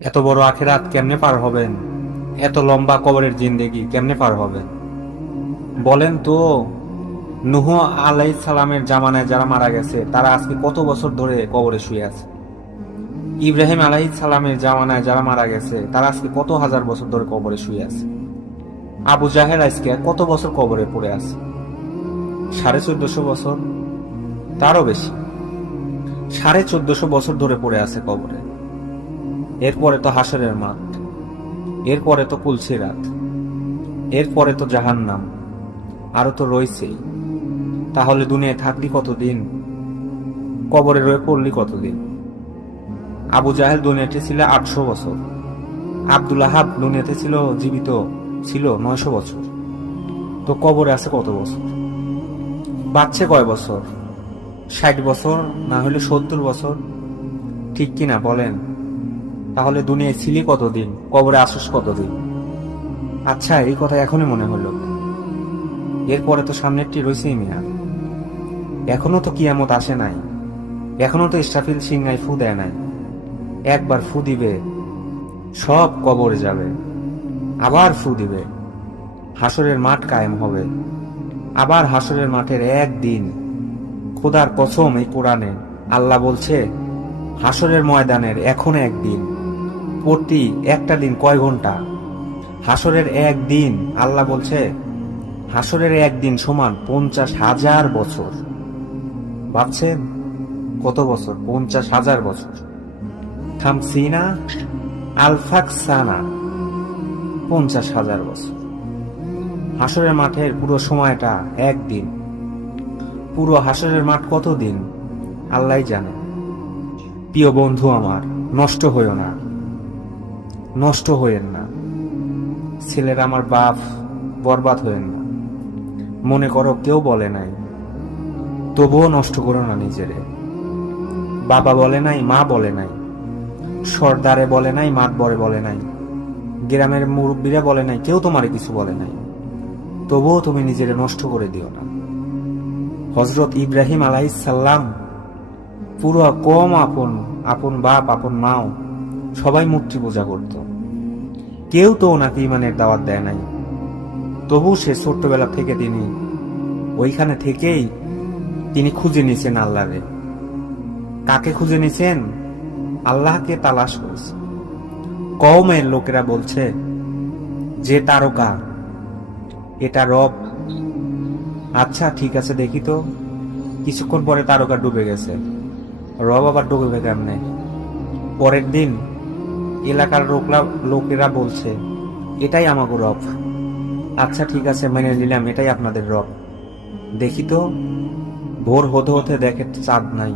এত বড় আখিরাত কেমনে পার হবেন? এত লম্বা কবরের জিন্দেগি কেমনে পার হবেন বলেন তো? নূহ আলাইহিস সালামের জামানায় যারা মারা গেছে তারা আজকে কত বছর ধরে কবরে শুয়ে আছে। ইব্রাহিম আলাইহিস সালামের জামানায় যারা মারা গেছে তারা আজকে কত হাজার বছর ধরে কবরে শুয়ে আছে। আবু জাহেল আজকে কত বছর কবরে পড়ে আছে? 1450 বছর, তারও বেশি। 1450 বছর ধরে পড়ে আছে কবরে। এরপরে তো হাসরের মাঠ, এরপরে তো কুলসিরাত, এরপরে তো জাহান্নাম, আরো তো রয়েছেই। তাহলে দুনিয়ায় থাকলি কতদিন? কবরে রয়ে পড়লি কতদিন? আবু জাহেল দুনিয়াতে ছিল 800 বছর, আব্দুল আহাব দুনিয়াতে ছিল জীবিত ছিল 900 বছর। তো কবরে আছে কত বছর? বাচ্চে কয় বছর? 60 বছর, না হলে 70 বছর, ঠিক কিনা বলেন? তাহলে দুনিয়ায় ছিলি কতদিন, কবরে আসস কতদিন? আচ্ছা, এই কথা এখনই মনে হলো। এরপরে তো সামনেরটি রয়েছেই মিয়া। এখনো তো কিয়ামত আসে নাই, এখনো তো ইসরাফিল সিংহায় ফু দেয় নাই। একবার ফু দিবে, সব কবরে যাবে, আবার ফু দিবে, হাসরের মাঠ কায়েম হবে। আবার হাসরের মাঠের একদিন, খোদার কসম এই কোরআনে আল্লাহ বলছে হাসরের ময়দানের এখন একদিন, প্রতি একটা দিন কয় ঘন্টা? হাসরের একদিন আল্লাহ বলছে হাসরের একদিন সমান 50,000 বছর। ভাবছেন কত বছর? 50,000 বছর। খামসিনা আলফাকসানা, 50,000 বছর। হাসরের মাঠের পুরো সময়টা একদিন। পুরো হাসরের মাঠ কত দিন আল্লাহই জানে। প্রিয় বন্ধু আমার, নষ্ট হইও না, নষ্ট হইয়েন না। ছেলের আমার বাপ, বরবাদ হইয়েন না। মনে করো কেউ বলে নাই, তবুও নষ্ট করো না নিজেরে। বাবা বলে নাই, মা বলে নাই, সর্দারে বলে নাই, মাতবরে বলে নাই, গ্রামের মুরব্বীরা বলে নাই, কেউ তোমারে কিছু বলে নাই, তবুও তুমি নিজেরে নষ্ট করে দিও না। হযরত ইব্রাহিম আলাইহিস সালাম পুরো কম আপন বাপ আপন মাও সবাই মূর্তি পূজা করত। কেউ তো ওনাকে ইমানের দাওয়াত দেয় নাই, তবু সে ছোট্টবেলা থেকে তিনি ওইখানে থেকেই তিনি খুঁজে নিয়েছেন আল্লাহরে। কাকে খুঁজে নিয়েছেন? আল্লাহকে তালাশ করেছে। কওমের লোকেরা বলছে যে তারকা এটা রব। আচ্ছা ঠিক আছে, দেখি তো। কিছুক্ষণ পরে তারকা ডুবে গেছে, রব আবার ডুবে কেমনে? পরের দিন এলাকার লোকেরা বলছে এটাই আমাগো রব। আচ্ছা ঠিক আছে, মেনে নিলাম এটাই আপনাদের রব। দেখি তো, ভোর হতে হতে দেখে চাঁদ নাই।